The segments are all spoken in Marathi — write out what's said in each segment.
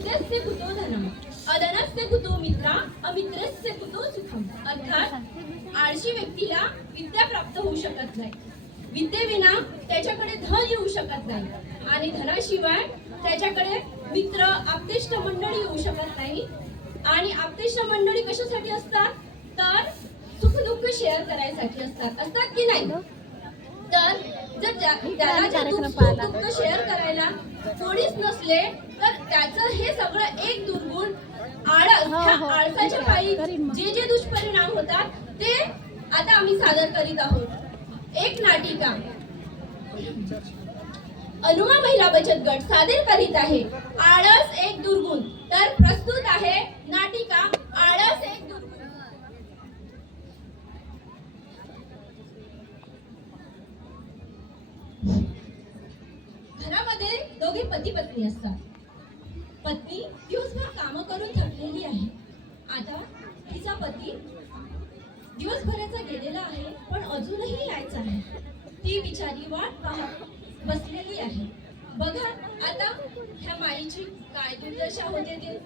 मित्रस्य कुतो धनम अधनस्य कुतो मित्रा अमित्रस्य कुतो सुखम. अर्थात आळशी व्यक्तीला विद्या प्राप्त होऊ शकत नाही, विद्येविना त्याच्याकडे धन येऊ शकत नाही आणि धनाशिवाय त्याच्याकडे मित्र आप्तेष्ट मंडळी येऊ शकत नाही. आणि आप्तेष्ट मंडळी कशासाठी असतात तर सुख दुःख शेअर करायसाठी असतात की नाही. तर जर त्याला दुःख शेअर करायला कोणीच नसले तर त्याचं हे सगळं एक दुर्गुण आळस, आळसाच्या पायी जे जे दुष्परिणाम होतात ते आता आम्ही सादर करीत आहोत. एक नाटिका अनुमा महिला बचत गट सादर करीत आहे आळस एक दुर्गुण. तर प्रस्तुत आहे नाटिका आळस एक दुर्गुण. घरामध्ये दोघे पती पत्नी असतात. पत्नी दिवसभर काम करून थकलेली आहे. आता तिचा पती दिवसभराचा गेलेला आहे पण अजूनही यायचा आहे. ती बिचारी वाट पाहत बसलेली आहे. बघा आता ह्या माईची काय दुर्दशा होते ते.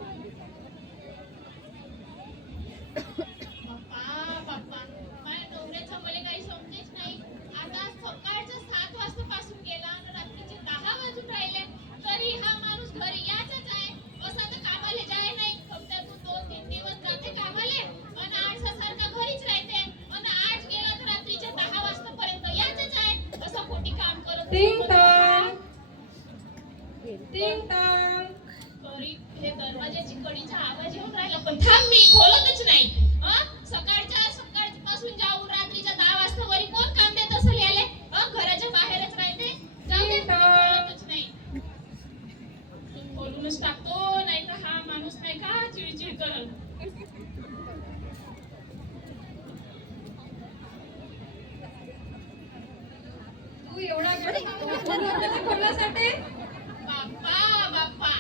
टिंग टॉंग टिंग टॉंग. हे दरवाजाची कडीचा आवाज येऊन राहिला पण थांब मी खोलतच नाही. सकाळपासून जाऊन रात्रीच्या 10 वाजता वरी कोण काम देत असेल याले. घराच्या बाहेरच राहते. जाऊ दे खोलतच नाही. खोलूनच टाकतो नाही तर हा माणूस नाही का चिडचिड करल. तू एवढा वेळ खोलण्यासाठी बाप्पा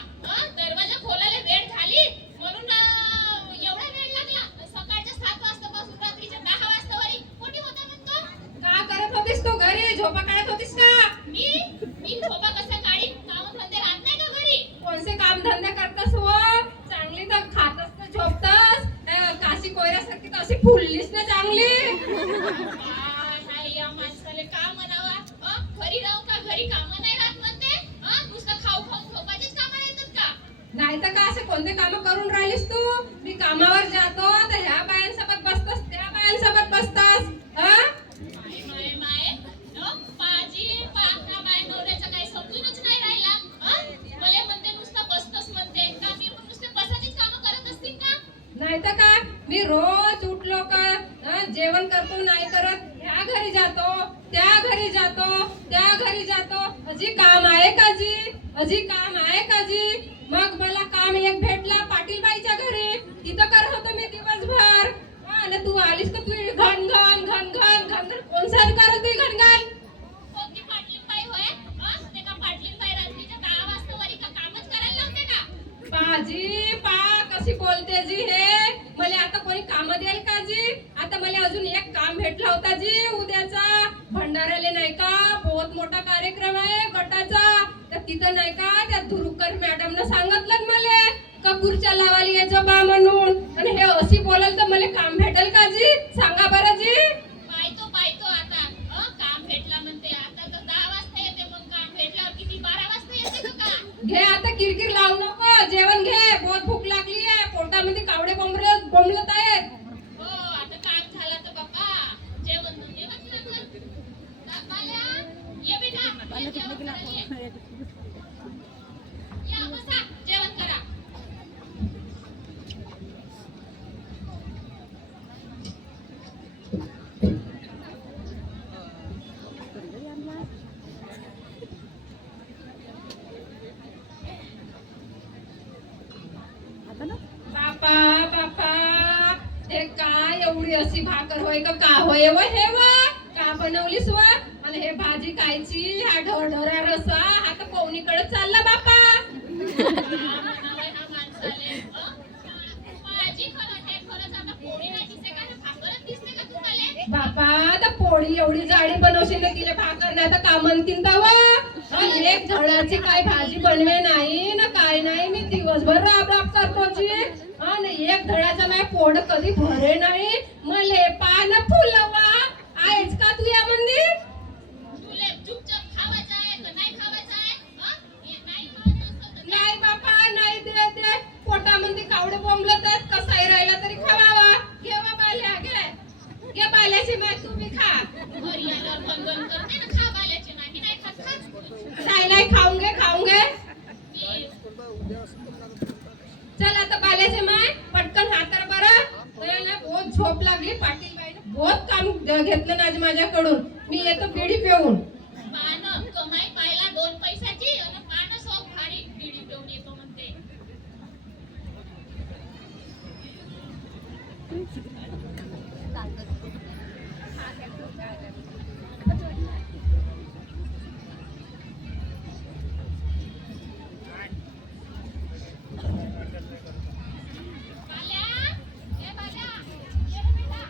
दरवाजा खोलायला वेळ झाली म्हणून एवढा वेळ लागला. सकाळच्या 7 वाजतापासून रात्रीच्या 10 वाजता वरी कोणी होता म्हणतो. का करत होतीस तू घरी? झोपा काढत होतीस का? मी झोपा कसा काढी? काम धंदे राहत नाही का घरी? कोणते काम धंदे करतस व? चांगली तर खातस तर झोपतस. काशी कोयऱ्यासारखी तर अशी फुललीस ना चांगली. या माणसाले का म्हणावा. घरी राहू का घरी काम नाही राहत म्हणते. नुसतं खाऊ खाऊन झोपाचीच कामं येतात का? नाही तर का असे कोणते काम करून राहिलीस तू? मी कामावर जातो तर ह्या बायांसोबत बसतस त्या बायांसोबत बसतस. माय माझी पाहता बाय नवऱ्याचं काही समजूनच नाही राहिला. मला म्हणते नुसतं बसतस म्हणते. का मी नुसते बसाचीच कामं करत असतील का? नाही तर का मी रोज उठलो का जेवण करतो नाही करत ह्या घरी जातो त्या घरी जातो त्या घरी जातो. अजी काम आहे का जी? अजी काम आहे का जी? मग मला काम एक भेटला पाटीलबाईच्या घरी. तिथं करत होतो मी दिवसभर. आणि तू आलीस का तू घन घन घन घन घन कोण सर करत होती घन घन? कोणती पाटलीबाई होय? ते का पाटलीबाई रात्रीच्या 10 वाजता वरी का कामच करायला लावते का? बाजी पा कशी बोलते जी हे. मला आता कोणी काम देईल का जी? आता मला अजून एक काम भेटला होता जी उद्याचा. भंडाऱ्याला नाही का बहुत मोठा कार्यक्रम आहे गटाचा. तर तिथं नाही का त्या धुरुकर मॅडमनं सांगितलं मला का खुर्च्या लावायला यायचो बा म्हणून. आणि हे अशी बोलाल तर मला काम भेटेल का जी? सांगा बरं जी. पायतो आता. काम भेटला म्हणते. आता तर 10 वाजता येते मग काम भेटल्यावर किती 12 वाजता येते का? घे आता किरकिर लावू नको. जेवण घे. बहुत भूक लागली आहे. पोटामध्ये कावडे बोंबलत आहेत. हो आता काम झालं तर बाप्पा जेवण लागलं. बाल्या ये बेटा जेवण करायला ये. या बसा जेवण करा. बापा हे काय एवढी अशी भाकर होय का होय व हे व का बनवलीस व? आणि हे भाजी कायची? हा ढोढोरा रसा हा तर कोणीकडे चालला बापा. बापा आता पोळी एवढी जाडी बनवशील ना तिला भाकर नाही तर का म्हणतील तवा. एक धडाची काय भाजी बनवे नाही ना काय नाही, मी दिवसभर राब राब करतोची आणि एक धडाचा माझ्या पोट कधी भरे नाही. मले पान फुलवा आहेच का तू या मंदिर? तुले चुपचाप खावायचं आहे का नाही खावायचं आहे? हे नाही खावायचं असतं तर नाही बापा नाही, दे पोटामध्ये कावडे बोंबलत आहेत, कसाही राहिला तरी खावावा. घे बाल्या घे बाल्याची माय तुम्ही खा. घरी आल्यावर बंधन करते ना, खा बाल्याचे नाही नाही खात खा. नाही खाऊन घे. मी चल आता बाल्याचे माय पटकन हातर बरं. ना बहुत झोप लागली, पाटील बाईने बहुत काम घेतलं ना आज माझ्याकडून. मी येतो बिडी पिऊन. पानं कमाई पाहिला 2 पैशाची आणि पानं सोप भारी बिडी पिऊन येतो म्हणते. बाल्या, ए बाल्या, ये रे बेटा.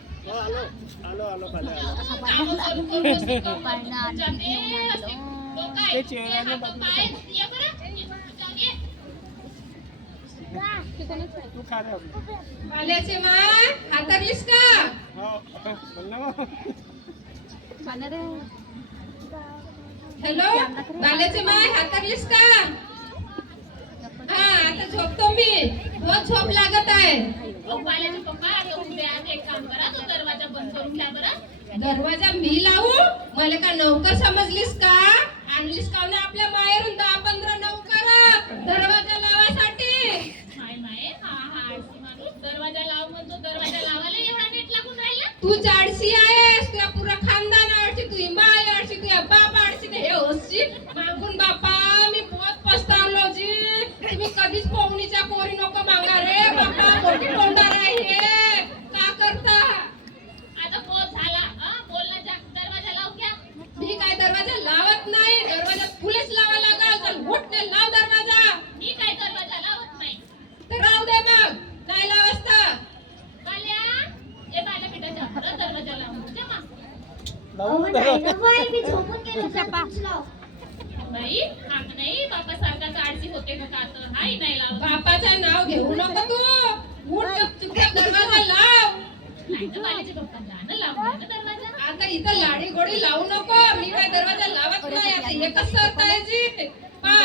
आलो खाली कामं करून करून बसते, करून जाते असते. डोकं आहे. ते चेहरा ते नाही हात पाय, ये बरं. ये, जाऊन ये. तू खा रे आपली. बाल्याचे माय हातरलीस का? हो म्हणलं हॅलो बाल्याचे माय हातरलीस का? हा आता झोपतो मी, बहुत झोप लागत आहे. अहो, बाल्याचे पप्पा आता उभे आहेत. एक काम करा, तो दरवाजा बंद करून घ्या बरं. दरवाजा मी लावू? मला का नौकर समजलीस का? आणलीस का ना आपल्या माहेरून 10-15 नौकर दरवाजा लावासाठी? माय हा आळशी माणूस दरवाजा लाव म्हणतो, दरवाजा लावायला एवढा नेट लागून राहिला. तू जाडसी आहेस, तुझ्या पुरा खानदान आडशी, तुझी माय आडशी, तुझ्या बाप आडशी, हे होशी मागून बापा मी बहुत पस्तावलो जी. तुम्ही कधीच पोवणीच्या पोरी नको मागा रे बापा, मोठी तोंडार आहे हे. का करता? आता पोत झाला. बोलला जा, दरवाजा लावून घ्या. मी काय दरवाजा लावत नाही, दरवाजा तुलेच लावा लागल. चल उठने लाव दरवाजा. मी काय दरवाजा लावत नाही. तर राहू दे मग, नाही लावस तर. बाल्या, ए बाल्या बेटा जा बरं, दरवाजा लावून जा मा. बाई हाक नाही, बापा सारखाच आळशी होते का तर हाय नाही लावत. बापाचं नाव घेऊ नको तू. उठ चुपचाप दरवाजा लाव. नाही तर बाल्याचे पप्पा जा ना, लावून द्या ना दरवाजा. आता इथं लाडी गोडी लावू नको. मी काय दरवाजा लावत नाही. आता हे कसं आहे जी पा,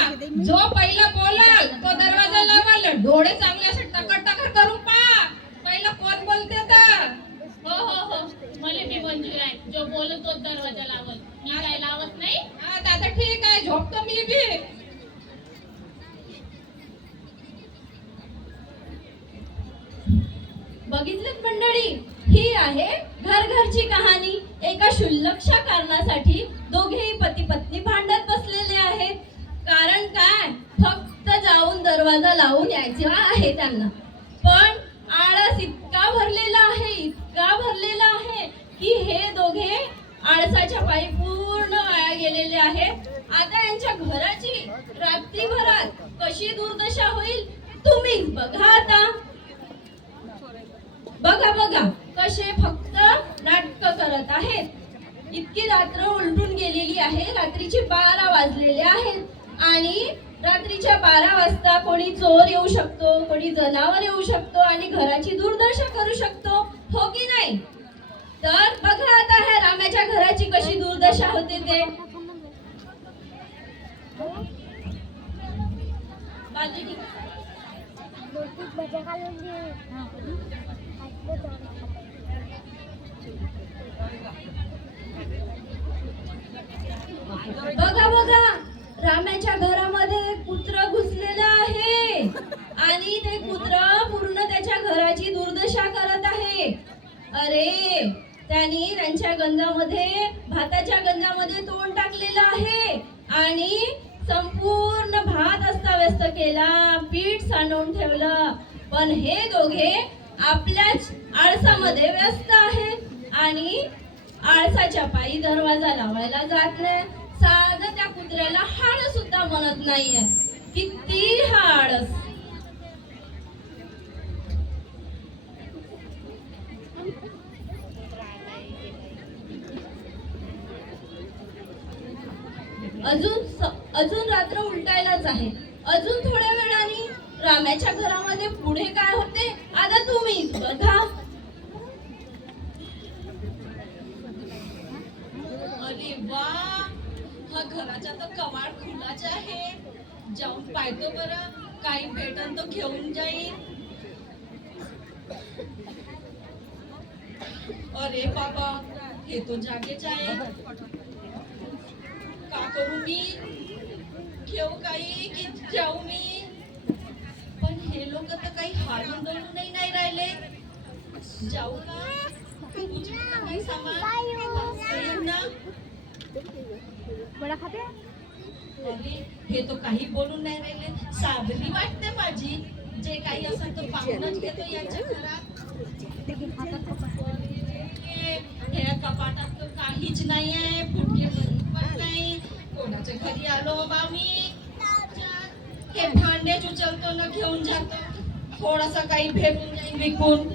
जो पहिला बोलाल तो दरवाजा लावाल. डोळे चांगले असे टकर टकर करून पा, पहिला कोण बोलते तर. हो मला मी मंजूर आहे. जो बोलत तो दरवाजा लावल, मी काय लावत नाही. आता ठीक आहे, झोपतो मी बी. बघितलं मंडळी, ही आहे घरची कहाणी. एका क्षुल्लकशा कारणासाठी दोघेही पती पत्नी भांडत बसलेले आहेत. कारण काय, फक्त जाऊन दरवाजा लावून यायचा आहे त्यांना. पण आळस इतका भरलेला आहे की हे दोघे आळसाच्या पायी पूर्ण वाया गेलेले आहेत. आता यांच्या घराची रात्रीभरात कशी दुर्दशा होईल तुम्हीच बघा. आता बघा कसे फक्त नाटक करत आहेत. इतकी रात्र उलटून गेलेली आहे. रात्रीचे 12 वाजलेले आहेत आणि रात्रीच्या 12 वाजता कोणी चोर येऊ शकतो, कोणी जनावर येऊ शकतो आणि घराची दुर्दशा करू शकतो, हो की नाही? तर बघा आता ह्या रामाच्या घराची कशी दुर्दशा होते ते. बाजूनी बघा रामाच्या घरामध्ये कुत्र घुसलेलं आहे आणि ते कुत्र पूर्ण त्याच्या घराची दुर्दशा करत आहे. अरे त्यांनी त्यांच्या गंजामध्ये, भाताच्या गंजामध्ये तोंड टाकलेलं आहे आणि संपूर्ण भात अस्ताव्यस्त केला, पीठ सांडून ठेवलं. पण हे दोघे आपल्याच आळसामध्ये व्यस्त आहेत आणि आळसाच्या पायी दरवाजा लावायला जात नाही. साधं त्या कुत्र्याला हाड सुद्धा म्हणत नाहीये. किती हा आळस. अजून रात्र उलटायलाच आहे. अजून थोड्या वेळाने राम्याच्या घरामध्ये पुढे काय होते आता तुम्हीच बघा. अरे वा, हा घराचा तर कवाड खुलाच आहे. जाऊन पाहतो बरं, काही भेटन तर घेऊन जाईन. अरे बाबा, हे तो जागेच आहे. का करू मी? घेऊ काही की जाऊ मी? पण हे लोक तर काही हारून दळूनही नाही राहिले. जाऊ का? उचलू का काही सामान? येईन ना? अरे, हे तो काही बोलून नाही राहिले. साधली वाटते माझी. जे काही असेल तो पाहूनच घेतो यांच्या घरात. हे कपाटात तर काहीच नाही आहे. फुटके पण नाही. कोणाच्या घरी आलो बा मी? हे भांडेच उचलतो ना घेऊन जातो. थोडासा काही भेटून जाईल विकून.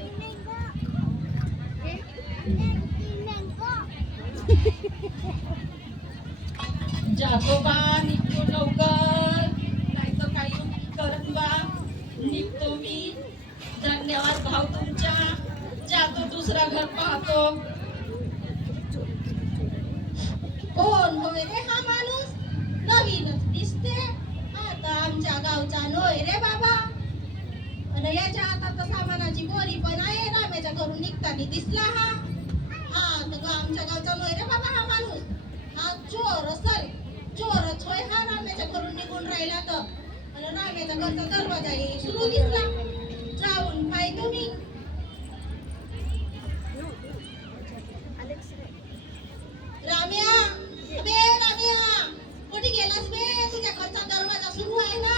जातो बा, निघतो लवकर. नाही तर काही करत बा. निघतो मी. धन्यवाद भाऊ तुमच्या. जातो दुसरा घर पाहतो. कोण होय रे हा माणूस? नवीनच दिसते. आता आमच्या गावचा नोय रे बाबा. आणि याच्या हातात तर सामानाची बोरी पण आहे. रामेच्या घरून निघताना दिसला हा. हा तर आमच्या गावचा नोय रे बाबा हा माणूस. हा चोर असल. चोरच होय हा. रामेच्या घरून निघून राहिला तर. आणि रामेच्या घरचा दरवाजाही सुरू दिसला. जाऊन पाहिजे मी. राम्या, अबे राम्या, कुठे गेलास बे? तुझ्या घरचा दरवाजा सुरू आहे ना.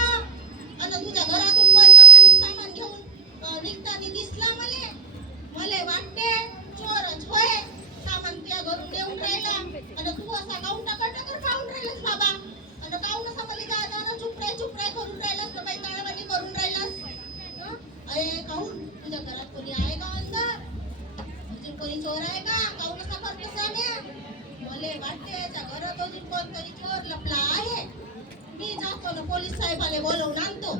आणि तुझ्या घरातून कोणता माणूस सामान घेऊन निघताना दिसला मले. मले वाटते चोरच होय. सामान तुझ्या घरून नेऊन राहिला. आणि तू असा काऊन टकर पाहून राहिलास बाबा? आणि काऊन असा मला गावाला चुपड्या करून राहिलास ना बाई? ताळवाणी करून राहिलास? अरे काऊन? तुझ्या घरात कोणी आहे का अंदर? अजून कोणी चोर आहे का? काऊन असा करतोस राम्या? मले वाटते याच्या घरात अजून कोणतरी चोर लपला आहे. मी जातो ना पोलीस साहेबाला बोलवून आणतो.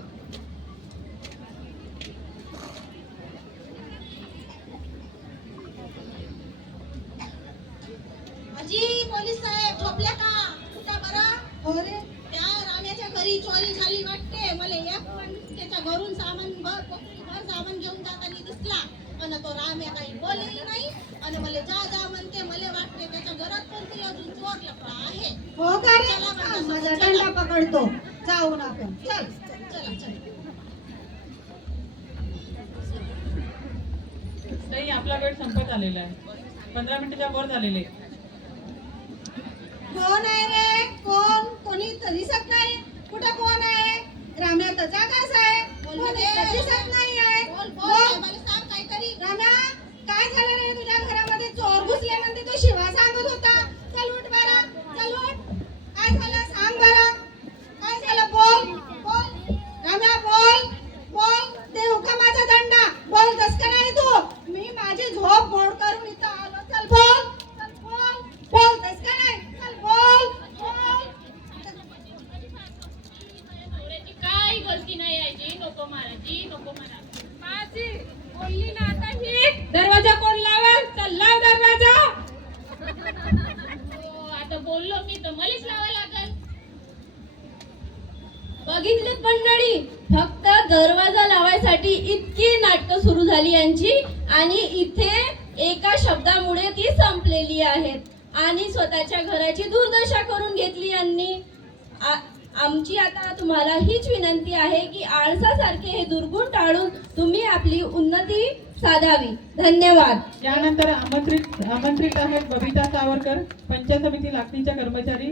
अजी, पोलीस साहेब झोपल्या का? उठा बरं. हो रे, त्या राम्याच्या घरी चोरी झाली वाटते. मला एक माणूस त्याच्या घरून सामान भर सामान घेऊन जाताना दिसला. आणि तो राम्या काही बोलली नाही. आणि मला जा म्हणते. मला वाटते त्याच्या घरात कोणतरी अजून चोर लपला आहे. हो का रे? चला माझा माझ्या दंडा पकडतो. जाऊन आपण चल. चला. नाही, आपला वेळ संपत आलेला आहे. 15 मिनिटाच्या वर झालेले. कोण आहे रे? कोणी तर दिसत नाही. कुठं कोण आहे? राम्या तर जागाच आहे. कोणी तर दिसत नाही आहे. बोल. मला सांग काहीतरी. राम्या, काय झालं रे? तुझ्या घरामध्ये चोर घुसले म्हणते. तो शिवा सांगत होता. चल उठ बरं. चल उठ. काय झालं सांग बरं. काय झालं? बोल. राम्या बोल. देऊ का माझा दंडा? बोलतस का नाही तू? मी माझी झोप मोड करून इथं आलो. चल बोल. बोलतस का नाही? चल बोल. नवऱ्याची काही गलती नाही यायची. नको मारायची, नको मारा. माझी बोलली ना आता ही. दरवाजा कोण लावल? चल लाव दरवाजा. हो, आता बोललो मी तर मलाच लावायला लागल. बघितलीत मंडळी, फक्त दरवाजा लावायसाठी इतकी नाटकं सुरू झाली यांची. आणि इथे एका शब्दामुळे ती संपलेली आहेत. आणि स्वतःच्या घराची दुर्दशा करून घेतली यांनी. आमची आता तुम्हाला हीच विनंती आहे की आळसासारखे हे दुर्गुण टाळून तुम्ही आपली उन्नती साधावी. धन्यवाद. यानंतर आमंत्रित आहेत बबिता सावरकर, पंचायत समिती लाखणीच्या कर्मचारी.